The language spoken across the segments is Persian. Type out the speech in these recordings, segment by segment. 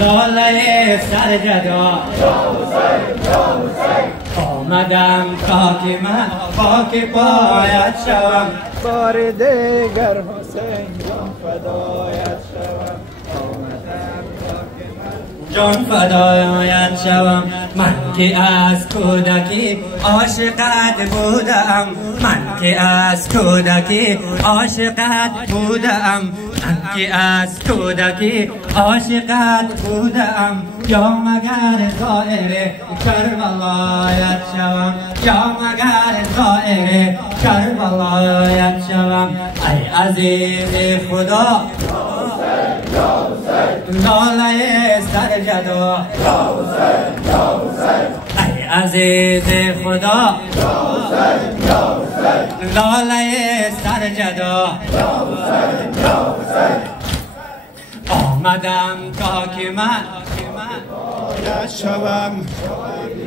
لاله سرجدا آمدم تا که من خاک پایت شوم، بار دیگر حسین جان فدایت شوم. جان فدایت شوم. من که از کودکی عاشقت بودم، من که از کودکی عاشقت بودم، من که از کودکی عاشقت بودم. یا مگر زائر کربلایت شوم، یا مگر زائر کربلایت شوم. ای عزیز خدا لاله سرجدا، ای عزیز خدا لاله سرجدا آمدم تا که من فدایت شوم،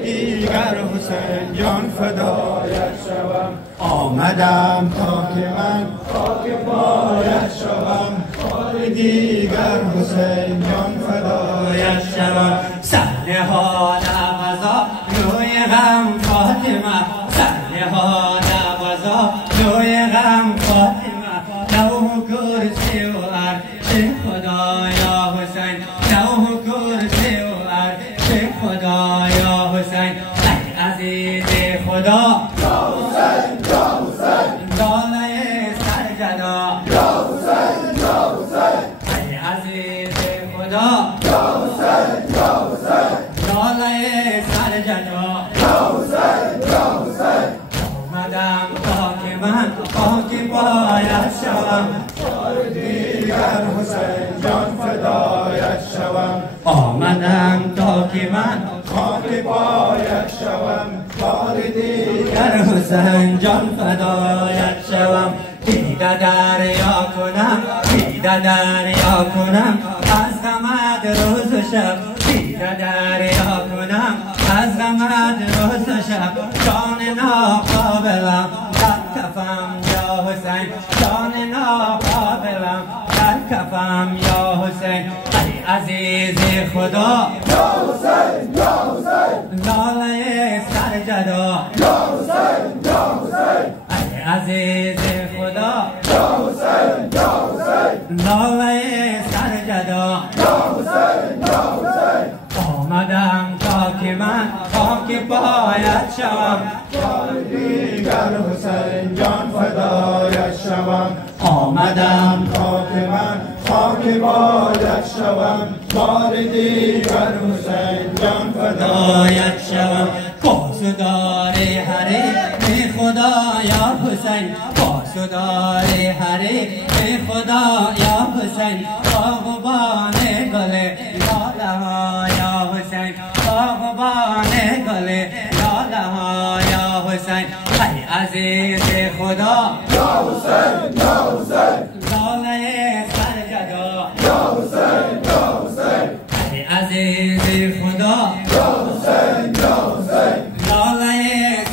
دیگر حسین جان فدایت شوم. آمدم تا که من خاک پایت شوم، بار دیگر حسین جان فدایت شوم. سرنهاد غذا روی غم فاطمه، سرنهاد غذا روی غم فاطمه. لوح کرسی و عرش خدایا حسین، لوح کرسی و عرش خدایا حسین. ای عزیز خدا لاله سرجدا، ای عزیز خدا لاله سرجدا آمدم تا که من خاک پایت شوم، بار دیگر حسین جان فدایت شوم. آمدم تا که من خاک پایت شوم، بار دیگر در حسین جان فدایت شوم. دیده دریا کنم، دیده دریا کنم از غمت روز و شب، دیده دریا کنم از غمت روز و شب. جان ناقابلم در کفم یا حسین، جان ناقابلم در کفم یا حسین. ای عزیز خدا یا حسین یا حسین، لاله سرجدا، یا حسین یا حسین، ای عزیز خدا یا حسین یا حسین، لاله سرجدا یا حسین یا حسین. آمدم تا که من خاک پایت شوم، بار دیگر حسین جان فدایت شوم. آمدم تا که من خاک پایت شوم، بار دیگر حسین جان فدایت فدایت شوم. پاسدار حریم خدا یا حسین، پاسدار حریم خدا یا حسین. باغبان گل لاله ها یا حسین، باغبان گل لاله ها یا حسین. ای عزیز خدا یا حسین یا حسین، لاله سرجدا، یا حسین یا حسین، ای عزیز خدا یا حسین یا حسین، لاله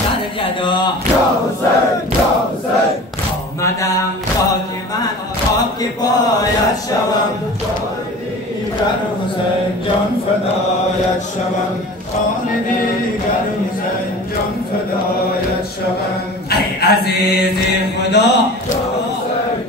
سرجدا یا حسین یا حسین. آمدم تا که من خاک پایت شوم، دیگر حسین جان فدایت شوم، آن دیگر حسین جان فدایت شوم. ای عزیز خدا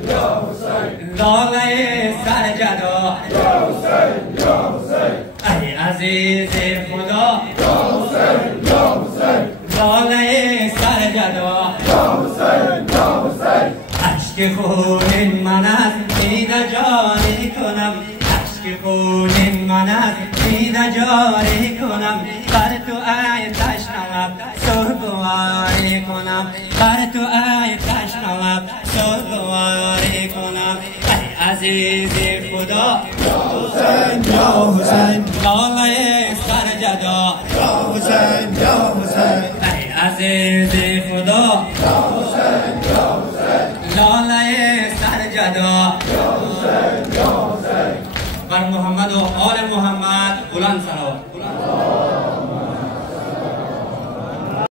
یا حسین لاله سرجدا، یا حسین یا حسین، ای عزیز خدا یا حسین یا حسین، لاله سرجدا یا حسین یا حسین. اشک خون من از دیده جاری کنم، اشک خون من از دیده جاری کنم. بر تو ای تشنه سوگواری کنم، بر تو ای تشنه سوگواری کنم. ای عزیز خدا یا حسین یا حسین، لاله سرجدا، یا حسین یا حسین، ای عزیز خدا یا حسین یا حسین، لاله سرجدا. یا حسین یا حسین. بر محمد و آل محمد بلند سلام.